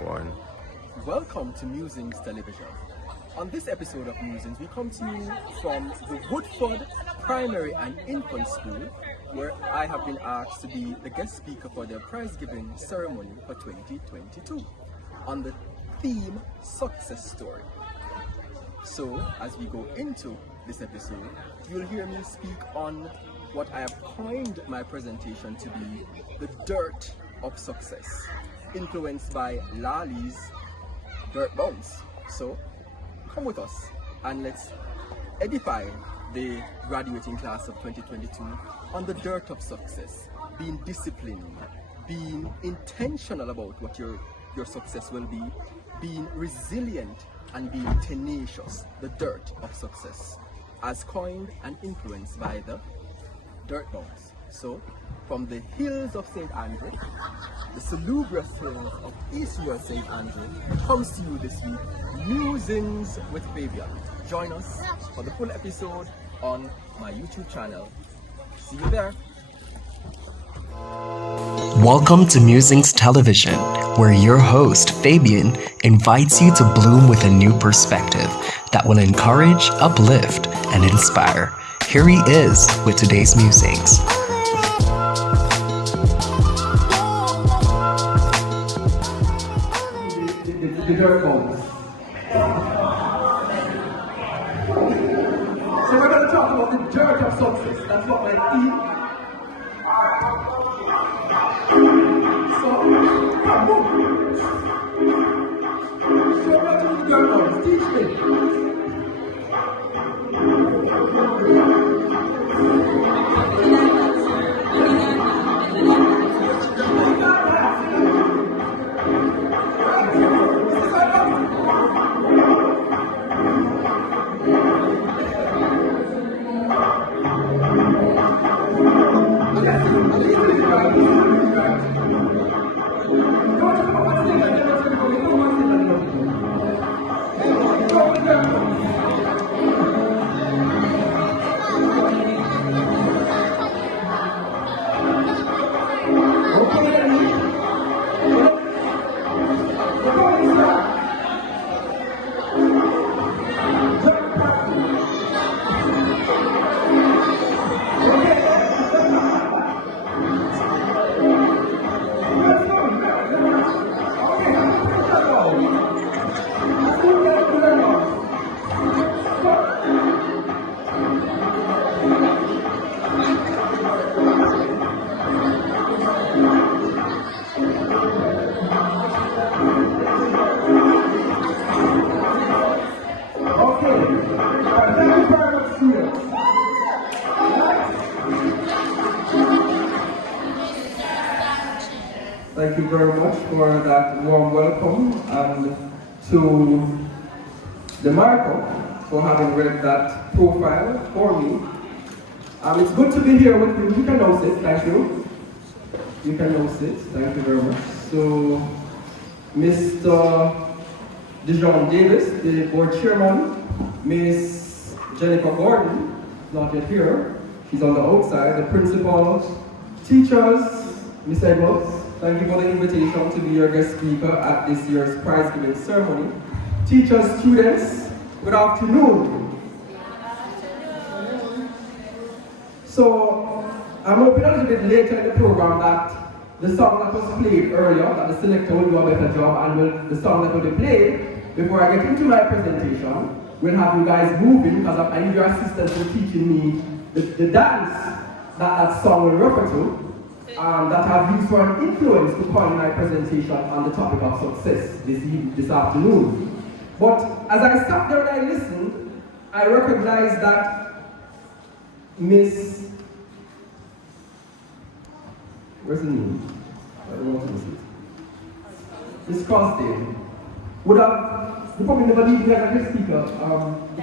One. Welcome to Musings Television. On this episode of Musings, we come to you from the Woodford Primary and Infant School, where I have been asked to be the guest speaker for their prize-giving ceremony for 2022 on the theme Success Story. So, as we go into this episode, you'll hear me speak on what I have coined my presentation to be the dirt of success, influenced by Lali's Dirt Bounce. So, come with us and let's edify the graduating class of 2022 on the dirt of success, being disciplined, being intentional about what your success will be, being resilient and being tenacious, the dirt of success, as coined and influenced by the Dirt Bounce. So, from the hills of St. Andrew, the salubrious hills of Eastern St. Andrew, comes to you this week, Musings with Fabian. Join us for the full episode on my YouTube channel. See you there. Welcome to Musings Television, where your host, Fabian, invites you to bloom with a new perspective that will encourage, uplift, and inspire. Here he is with today's musings. The dirt bones. So we're going to talk about the dirt of success. That's what my theme. So, come on. Show me to the dirt bones. Teach me. Thank you very much for that warm welcome, and to DeMarco for having read that profile for me. It's good to be here with you. You can now sit, thank you. You can now sit, thank you very much. So, Mr. Dijon Davis, the board chairman, Miss Jennifer Gordon, not yet here, she's on the outside, the principal, teachers, Miss Edwards, thank you for the invitation to be your guest speaker at this year's prize-giving ceremony. Teachers, students, good afternoon. So, I'm hoping a little bit later in the program that the song that was played earlier, that the selector will do a better job, and the song that will be played, before I get into my presentation, we'll have you guys moving, because I need your assistance in teaching me the dance that song will refer to. That I've used for an influence to coin my presentation on the topic of success this afternoon. But as I sat there and I listened, I recognized that Miss, where's the name? I don't want to miss it. Miss Costain would probably never leave me as a guest speaker,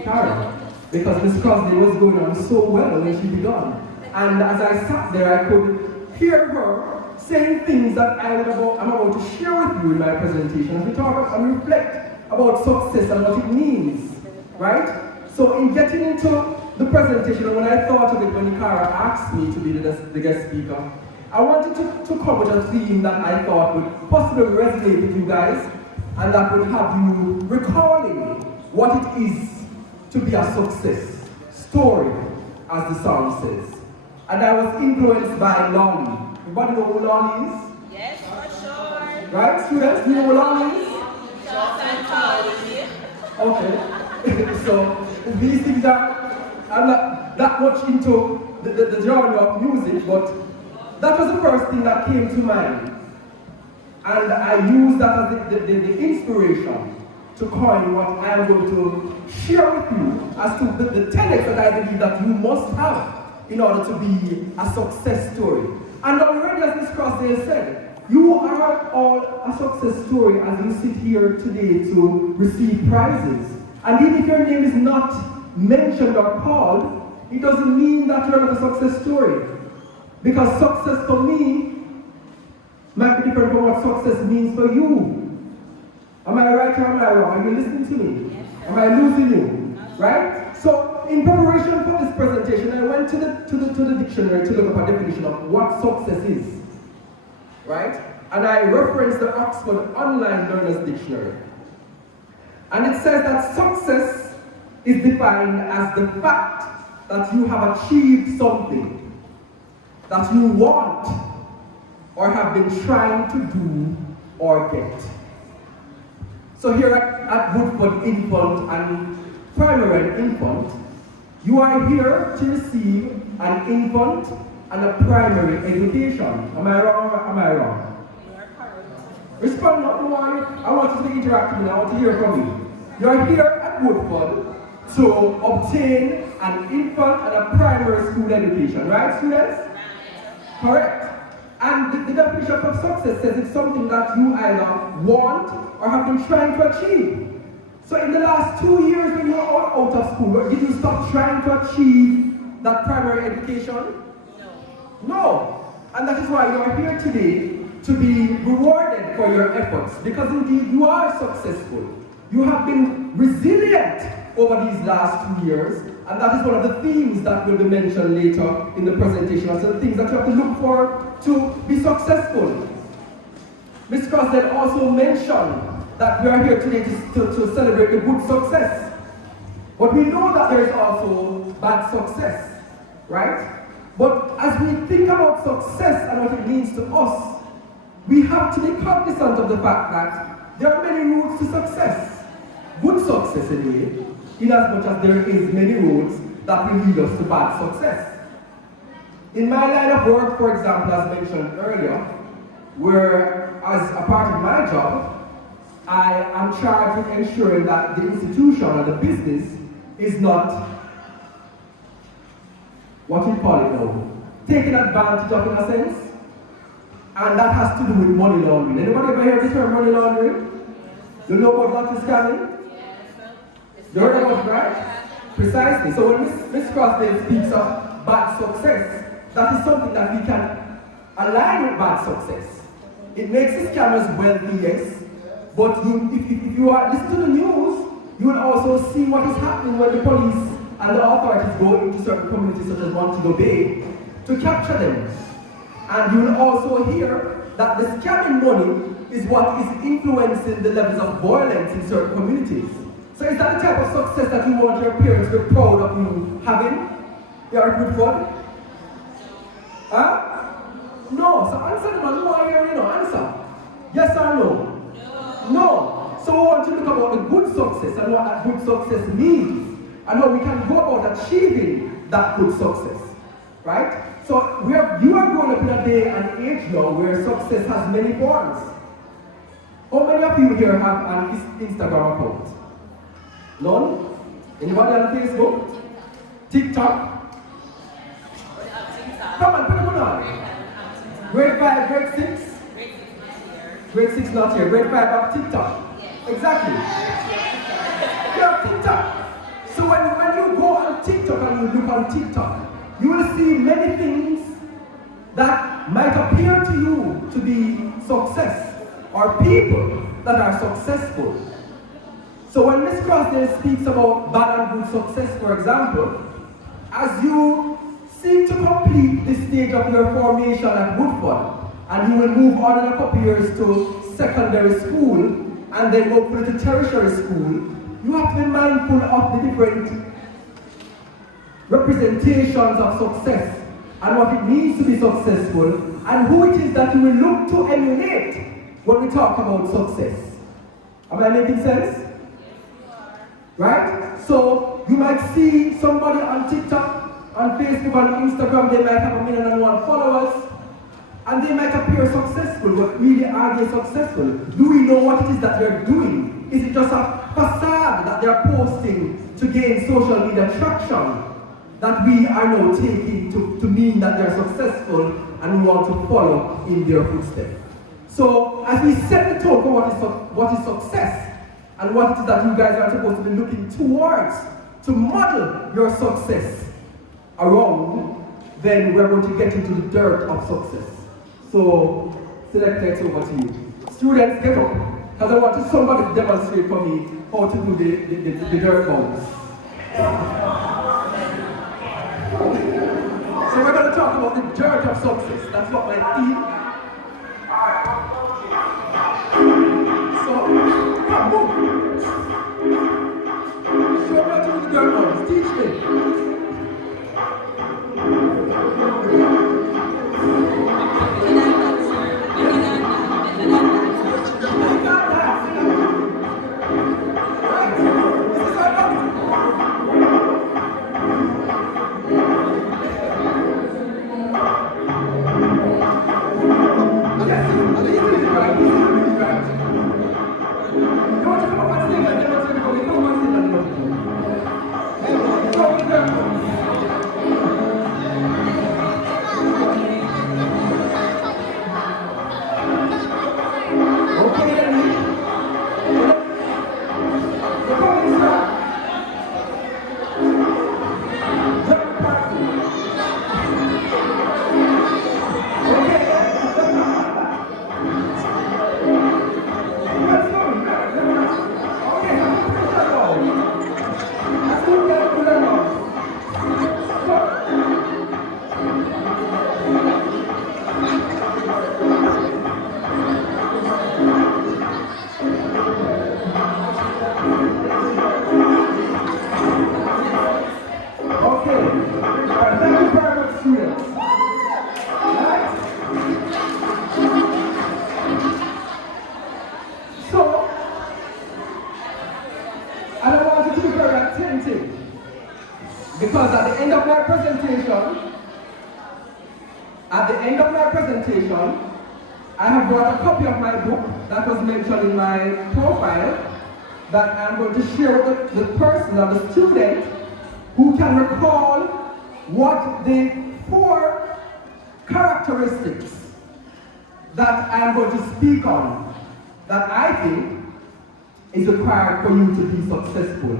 Karen, because Miss Costain was going on so well when she began. And as I sat there, I could hear her saying things that I'm about to share with you in my presentation as we talk and reflect about success and what it means, right? So in getting into the presentation, when I thought of it when Ikara asked me to be the guest speaker, I wanted to come with a theme that I thought would possibly resonate with you guys, and that will have you recalling what it is to be a success story, as the song says. And I was influenced by Lonnie. Everybody know who Lonnie is? Yes, for sure. Right, students? Do you know who Lonnie is? Short and tall. Okay. So these things are, I'm not that much into the genre of music, but that was the first thing that came to mind. And I used that as the inspiration to coin what I'm going to share with you as to the tenets that I believe that you must have in order to be a success story. And already, as Ms. Crossdale said, you are all a success story as you sit here today to receive prizes. And even if your name is not mentioned or called, it doesn't mean that you're not a success story. Because success for me might be different from what success means for you. Am I right or am I wrong? Are you listening to me? Am I losing you? Right? So, in preparation for this presentation, I went to the dictionary to look up a definition of what success is. Right? And I referenced the Oxford Online Learner's Dictionary. And it says that success is defined as the fact that you have achieved something that you want or have been trying to do or get. So here at Woodford Infant and Primary and Infant, you are here to receive an infant and a primary education. Am I wrong or am I wrong? Respond not. I want you to interact with me. I want to hear from you. You are here at Woodford to obtain an infant and a primary school education, right, students? Correct. And the definition of success says it's something that you either want or have been trying to achieve. So in the last 2 years when you were out of school, did you stop trying to achieve that primary education? No. No. And that is why you are here today to be rewarded for your efforts, because indeed you are successful. You have been resilient over these last 2 years, and that is one of the themes that will be mentioned later in the presentation. So the things that you have to look for to be successful. Ms. Crossdale also mentioned that we are here today to celebrate the good success. But we know that there is also bad success, right? But as we think about success and what it means to us, we have to be cognizant of the fact that there are many routes to success. Good success anyway, in as much as there is many roads that will lead us to bad success. In my line of work, for example, as mentioned earlier, where as a part of my job, I am charged with ensuring that the institution or the business is not, what do you call it now, taken advantage of in a sense. And that has to do with money laundering. Anybody ever heard the term money laundering? You know about what is scamming? You heard about it, right? Precisely. So when Ms. Crossdale speaks of bad success, that is something that we can align with bad success. It makes the scammers wealthy, yes, but if you are listening to the news, you will also see what is happening when the police and the authorities go into certain communities such as Montego Bay to capture them. And you will also hear that the scamming money is what is influencing the levels of violence in certain communities. So is that the type of success that you want your parents to be proud of you having? You are good for? Huh? No. So answer them. No, I hear you know. Answer. Yes or no? No. So we want to look about the good success and what that good success means and how we can go about achieving that good success. Right? So you are growing up in a day and age now where success has many forms. How many of you here have an Instagram account? None? Anybody on Facebook? TikTok? Come on, put it on. Grade 5, grade 6? Grade 6 not here. Grade 5 have TikTok. Exactly. You have TikTok. So when you go on TikTok and you look on TikTok, you will see many things that might appear to you to be success, or people that are successful. So when Ms. Crossdale speaks about bad and good success, for example, as you seek to complete this stage of your formation at Woodford, and you will move on in a couple years to secondary school, and then hopefully to tertiary school, you have to be mindful of the different representations of success and what it means to be successful and who it is that you will look to emulate when we talk about success. Am I making sense? Right? So you might see somebody on TikTok, on Facebook, on Instagram, they might have 1,000,001 followers, and they might appear successful, but really are they successful? Do we know what it is that they're doing? Is it just a facade that they're posting to gain social media traction that we are now taking to mean that they're successful and we want to follow in their footsteps? So as we set the tone for what is success and what it is that you guys are supposed to be looking towards to model your success around, then we're going to get into the dirt of success. So, selector, it's over to you. Students, get up, because I want somebody to demonstrate for me how to do the dirt bounce. So we're going to talk about the dirt of success. That's what my theme. So, come move. Show me how to do the dirt bounce. Teach me. Because at the end of my presentation, I have brought a copy of my book that was mentioned in my profile that I'm going to share with the person or the student who can recall what the 4 characteristics that I'm going to speak on that I think is required for you to be successful.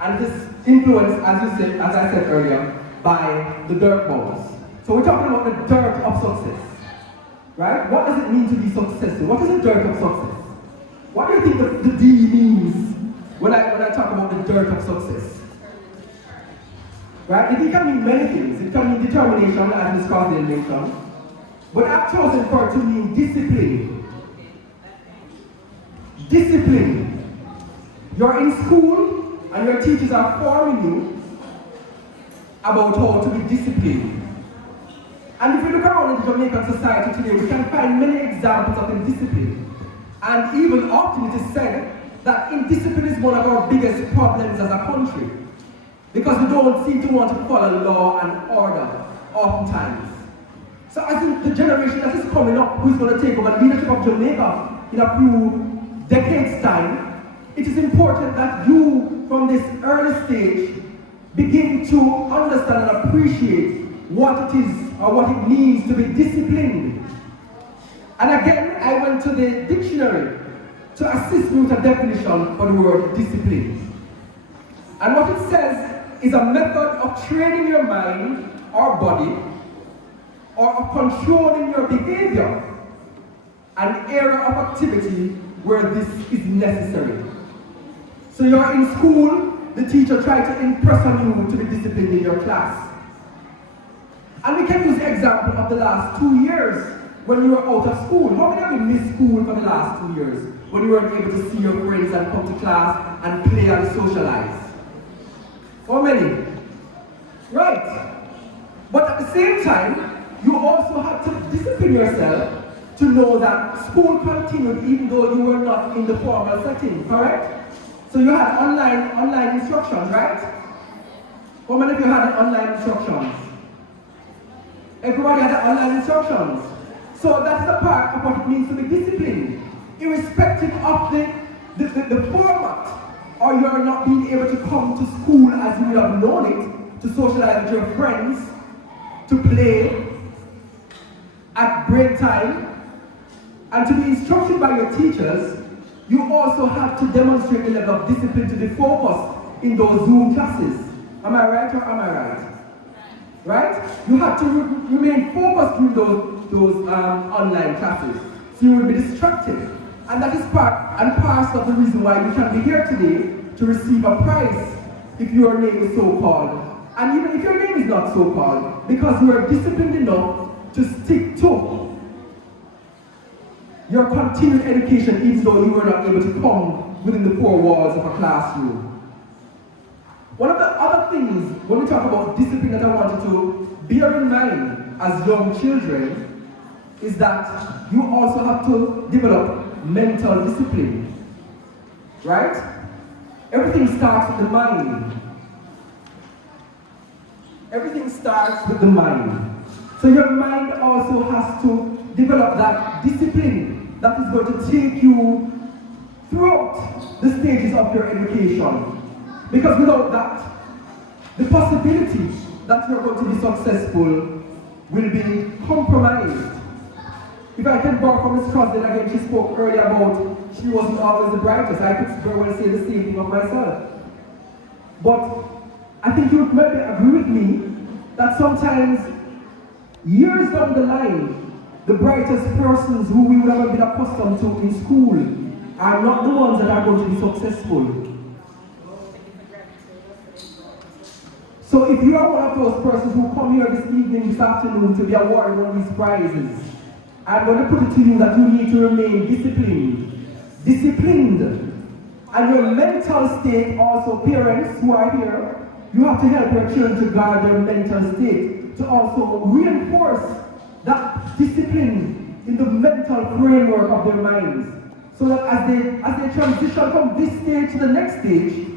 And this influenced, as I said earlier, by the dirt balls. So we're talking about the dirt of success, right? What does it mean to be successful? What is the dirt of success? What do you think the D means when I talk about the dirt of success? Right? It can mean many things. It can mean determination, as Ms. Crosby mentioned. But I've chosen for it to mean discipline. Discipline. You're in school, and your teachers are forming you about how to be disciplined. And if we look around in the Jamaican society today, we can find many examples of indiscipline. And even often it is said that indiscipline is one of our biggest problems as a country. Because we don't seem to want to follow law and order oftentimes. So I think the generation that is coming up, who is going to take over the leadership of Jamaica in a few decades' time, it is important that you, from this early stage, begin to understand and appreciate what it is or what it means to be disciplined. And again, I went to the dictionary to assist me with a definition for the word discipline. And what it says is a method of training your mind or body or of controlling your behavior, an area of activity where this is necessary. So you're in school, the teacher tried to impress on you to be disciplined in your class. And we can use the example of the last 2 years when you were out of school. How many of you missed school for the last 2 years? when you weren't able to see your friends and come to class and play and socialize? How many? Right. But at the same time, you also had to discipline yourself to know that school continued even though you were not in the formal setting, correct? So you had online instructions, right? How many of you had online instructions? Everybody had online instructions. So that's a part of what it means to be disciplined. Irrespective of the format, or you're not being able to come to school as you would have known it, to socialize with your friends, to play at break time, and to be instructed by your teachers, you also have to demonstrate a level of discipline to be focused in those Zoom classes. Am I right or am I right? Right? You have to remain focused in those online classes. So you will be distracted. And that is part and parcel of the reason why you can be here today to receive a prize if your name is so called. And even if your name is not so called, because you are disciplined enough to stick to your continued education even though you were not able to come within the four walls of a classroom. One of the other things when we talk about discipline that I want you to bear in mind as young children is that you also have to develop mental discipline. Right? Everything starts with the mind. Everything starts with the mind. So your mind also has to develop that discipline that is going to take you throughout the stages of your education. Because without that, the possibility that you're going to be successful will be compromised. If I can borrow from Ms. Crosby again, she spoke earlier about she wasn't always the brightest. I could very well say the same thing of myself. But I think you would maybe agree with me that sometimes, years down the line, the brightest persons who we would have been accustomed to in school are not the ones that are going to be successful. So if you are one of those persons who come here this evening, this afternoon to be awarded one of these prizes, I'm going to put it to you that you need to remain disciplined. Disciplined. And your mental state also, parents who are here, you have to help your children to guard their mental state, to also reinforce that discipline in the mental framework of their minds. So that as they transition from this stage to the next stage,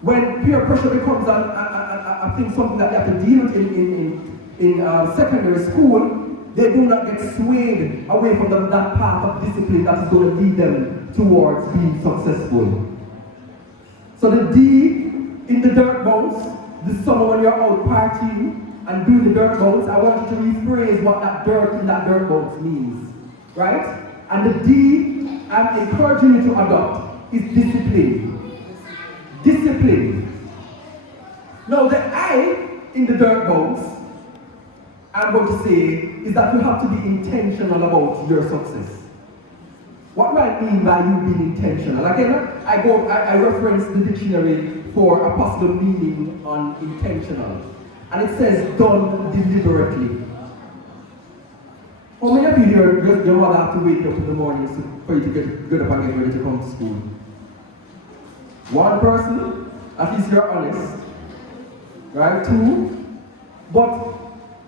when peer pressure becomes I think something that they have to deal with in secondary school, they do not get swayed away from that path of discipline that is going to lead them towards being successful. So the D in the dirt bounce, the summer when you're out partying and doing the dirt bounce, I want you to rephrase what that dirt in that dirt bounce means. Right? And the D I'm encouraging you to adopt is discipline. Discipline. Now the I in the dirt bounce, I'm going to say, is that you have to be intentional about your success. What do I mean by you being intentional? Again, I reference the dictionary for a possible meaning on intentional. And it says done deliberately. How many of you here, your mother have to wake up in the morning for you to get up and get ready to come to school? One person, at least you're honest. Right? Two. But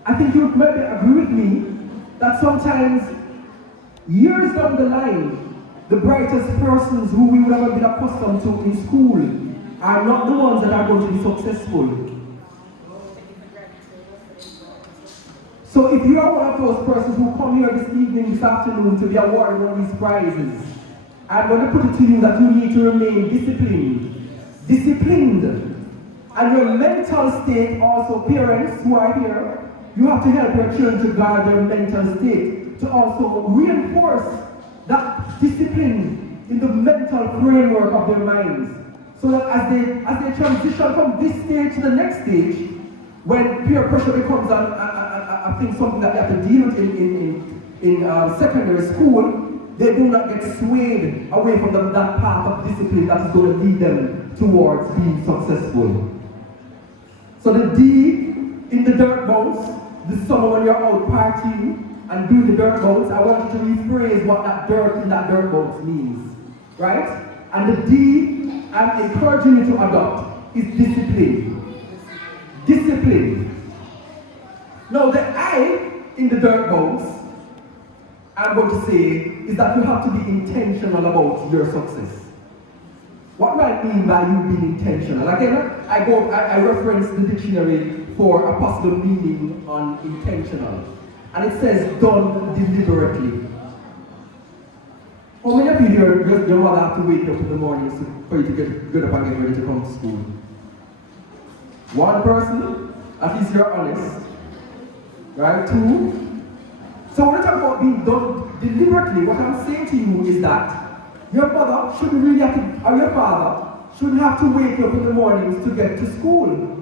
I think you would maybe agree with me that sometimes, years down the line, the brightest persons who we would have been accustomed to in school are not the ones that are going to be successful. So if you are one of those persons who come here this evening, this afternoon to be awarded one of these prizes, I'm going to put it to you that you need to remain disciplined. Disciplined. And your mental state also, parents who are here, you have to help your children to guard their mental state, to also reinforce that discipline in the mental framework of their minds. So that as they transition from this stage to the next stage, when peer pressure becomes I think something that they have to deal with in secondary school, they do not get swayed away from that path of discipline that is going to lead them towards being successful. So the D in the dirt bounce, the summer when you're out partying and doing the dirt bounce, I want you to rephrase what that dirt in that dirt bounce means. right? And the D I'm encouraging you to adopt is discipline. Discipline. Now the I in the dirt bones, I'm going to say, is that you have to be intentional about your success. What do I mean by you being intentional? Again, I reference the dictionary for a possible meaning on intentional. And it says done deliberately. How many of you here, your mother have to wake up in the morning for you to get up and get ready to come to school? One person, at least you're honest. Right? Two. So when I talk about being done deliberately, what I'm saying to you is that your mother shouldn't really have to, or your father shouldn't have to wake up in the mornings to get to school.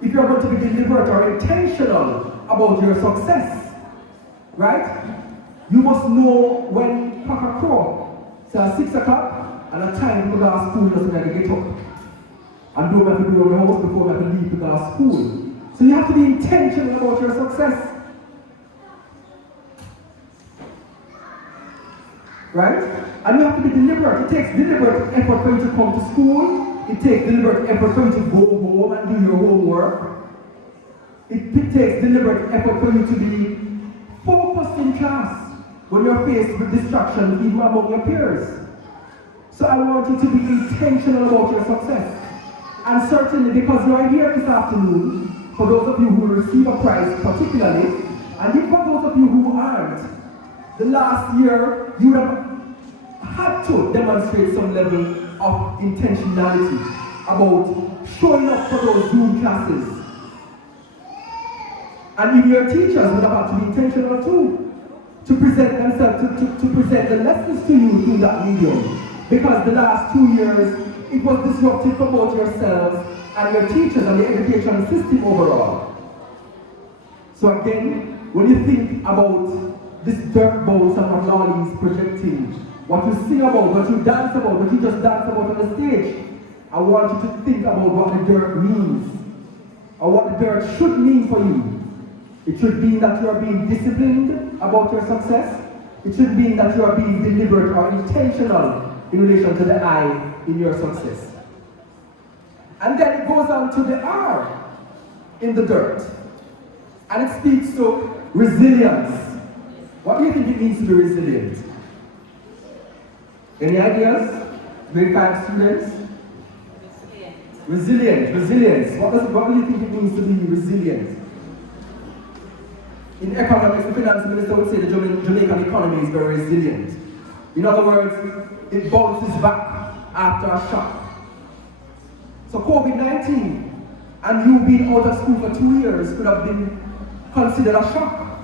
If you're going to be deliberate or intentional about your success, right? You must know when cock crow. So at 6 o'clock, and a time to go to school doesn't have to get up. And don't have to do your house before you have to leave to go to school. So you have to be intentional about your success. Right? And you have to be deliberate. It takes deliberate effort for you to come to school. It takes deliberate effort for you to go home and do your homework. It takes deliberate effort for you to be focused in class when you're faced with distraction even among your peers. So I want you to be intentional about your success. And certainly because you are here this afternoon, for those of you who will receive a prize particularly, and even for those of you who aren't, the last year you have had to demonstrate some level of intentionality about showing up for those Zoom classes. And even your teachers would have had to be intentional too, to present themselves, to present the lessons to you through that medium. Because the last 2 years, it was disruptive for both yourselves and your teachers and the education system overall. So again, when you think about this dirt bones and what Lolly is projecting, what you sing about, what you dance about, what you just dance about on the stage, I want you to think about what the dirt means, or what the dirt should mean for you. It should mean that you are being disciplined about your success. It should mean that you are being deliberate or intentional in relation to the I in your success. And then it goes on to the R in the dirt. And it speaks to resilience. What do you think it means to be resilient? Any ideas? Grade 5 students? Resilience. What do you think it means to be resilient? In economics, the finance minister would say the Jamaican economy is very resilient. In other words, it bounces back after a shock. So COVID-19 and you being out of school for 2 years could have been considered a shock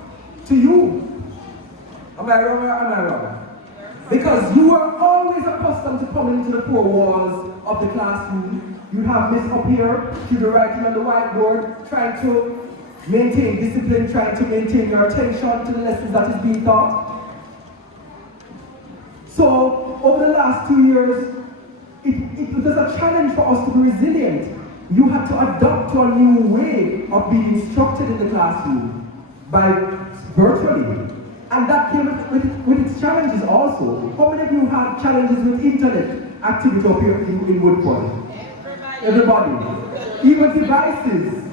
to you. Am I wrong or am I wrong? Because you are always accustomed to coming into the four walls of the classroom. You have Miss up here, to the writing on the whiteboard, trying to maintain discipline, trying to maintain your attention to the lessons that is being taught. So, over the last 2 years, it was a challenge for us to be resilient. You had to adapt to a new way of being instructed in the classroom by virtually. And that came with its challenges also. How many of you had challenges with internet activity up here in Woodford? Everybody. Even devices.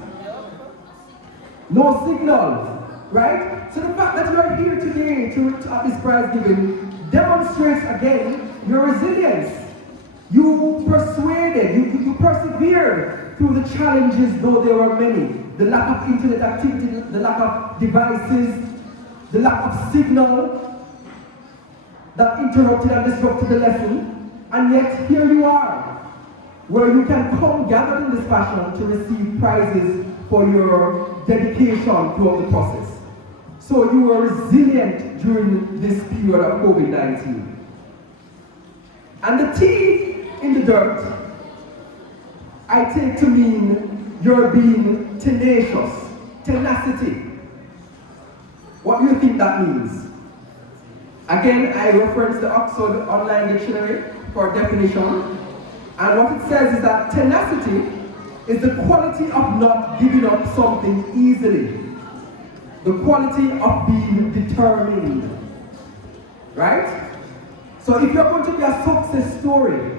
No signal, right? So the fact that you are here today to at this prize giving demonstrates again your resilience. You persuaded, you persevered through the challenges, though there were many. The lack of internet activity, the lack of devices, the lack of signal that interrupted and disrupted the lesson. And yet here you are, where you can come gathered in this fashion to receive prizes for your dedication throughout the process. So you were resilient during this period of COVID-19. And the T in the dirt, I take to mean you're being tenacious, tenacity. What do you think that means? Again, I reference the Oxford Online Dictionary for definition. And what it says is that tenacity is the quality of not giving up something easily. The quality of being determined. Right? So if you're going to be a success story,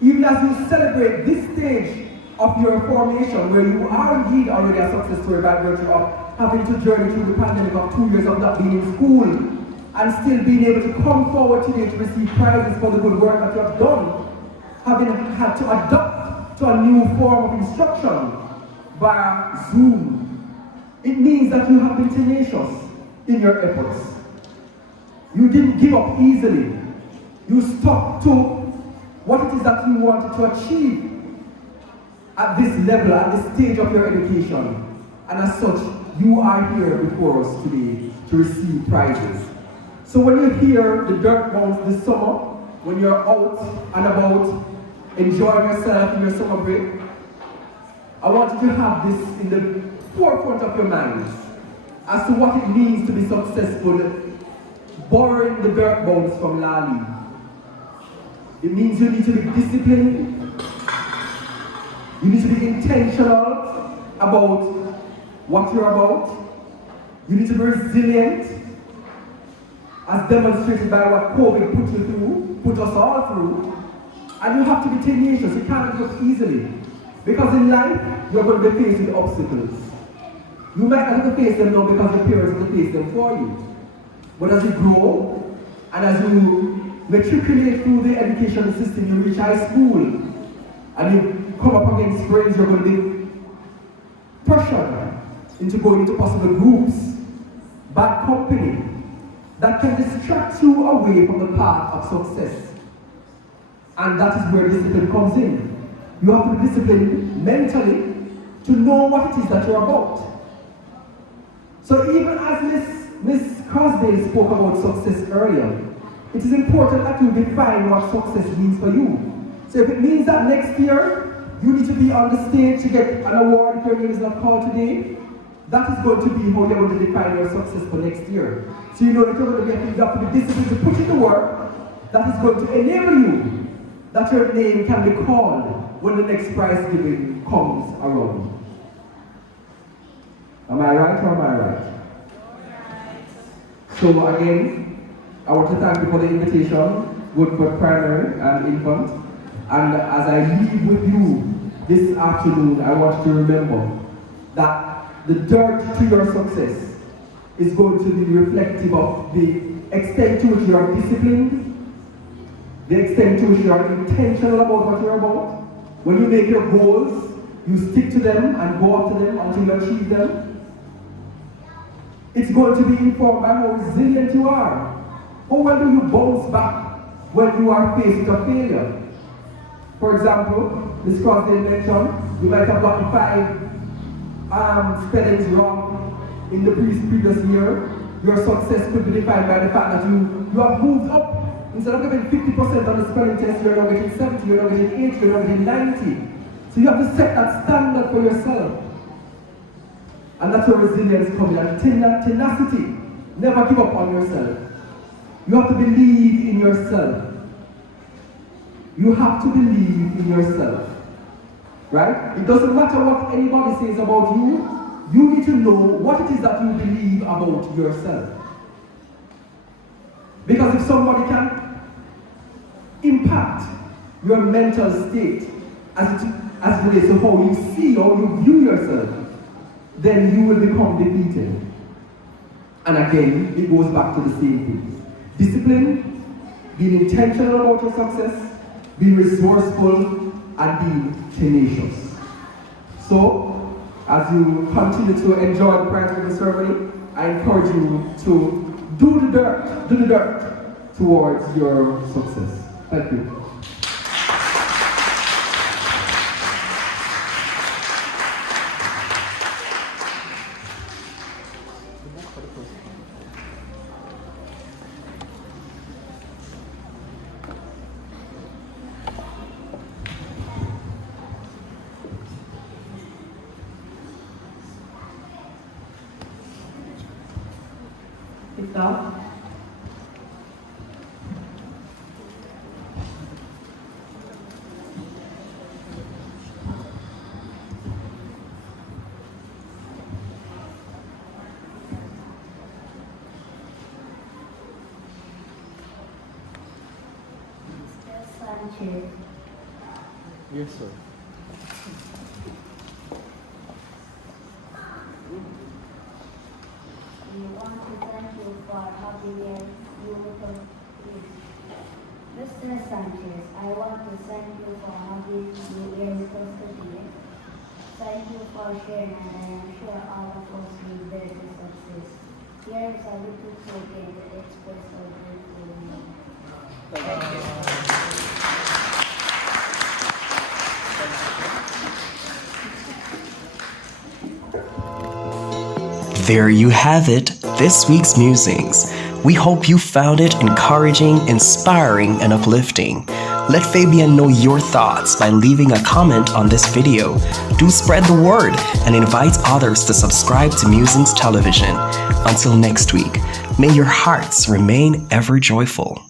even as you celebrate this stage of your formation, where you are indeed already a success story by virtue of having to journey through the pandemic of 2 years of not being in school, and still being able to come forward today to receive prizes for the good work that you have done, having had to adapt to a new form of instruction via Zoom. It means that you have been tenacious in your efforts. You didn't give up easily. You stuck to what it is that you wanted to achieve at this level, at this stage of your education. And as such, you are here before us today to receive prizes. So when you hear the dirt bounce this summer, when you're out and about enjoying yourself in your summer break, I want you to have this in the forefront of your minds as to what it means to be successful, borrowing the dirt bounce from Lali. It means you need to be disciplined, you need to be intentional about what you're about, you need to be resilient, as demonstrated by what COVID put you through, put us all through, and you have to be tenacious. You can't give up easily. Because in life, you're going to be faced with obstacles. You might not have to face them now because your parents will face them for you. But as you grow, and as you matriculate through the education system, you reach high school, and you come up against friends, you're going to be pressured into going into possible groups, bad company, that can distract you away from the path of success. And that is where discipline comes in. You have to be disciplined mentally to know what it is that you're about. So even as Miss Crosdale spoke about success earlier, it is important that you define what success means for you. So if it means that next year you need to be on the stage to get an award if your name is not called today, that is going to be how you're going to define your success for next year. So you know that you're going to you have to be disciplined to put in the work that is going to enable you that your name can be called when the next prize giving comes around. Am I right or am I right? So again, I want to thank you for the invitation, Woodford Primary and Infant. And as I leave with you this afternoon, I want you to remember that the dirt to your success is going to be reflective of the extent to which you are disciplined, the extent to which you are intentional about what you're about. When you make your goals, you stick to them and go after them until you achieve them. It's going to be informed by how resilient you are. How well do you bounce back when you are faced with a failure? For example, Ms. Crosdale mentioned, you might have gotten 5 spellings wrong in the previous year. Your success could be defined by the fact that you have moved up. Instead of getting 50% on the spelling test, you're now getting 70, you're now getting 80, you're now getting 90. So you have to set that standard for yourself. And that's where resilience comes in. And tenacity. Never give up on yourself. You have to believe in yourself. You have to believe in yourself. Right? It doesn't matter what anybody says about you. You need to know what it is that you believe about yourself. Because if somebody can impact your mental state as it relates to how you see, how you view yourself, then you will become defeated. And again, it goes back to the same things. Discipline, being intentional about your success, being resourceful, and being tenacious. So, as you continue to enjoy the prize giving ceremony, I encourage you to do the dirt towards your success. Thank you. Stop. Sanchez. Yes, sir. We want to thank you for having you with us. Mr. Sanchez, I want to thank you for having you here with us today. Thank you for sharing, and I am sure all of us will bear the success. Here is a little token to express our gratefulness. There you have it, this week's musings. We hope you found it encouraging, inspiring, and uplifting. Let Fabian know your thoughts by leaving a comment on this video. Do spread the word and invite others to subscribe to Musings Television. Until next week, may your hearts remain ever joyful.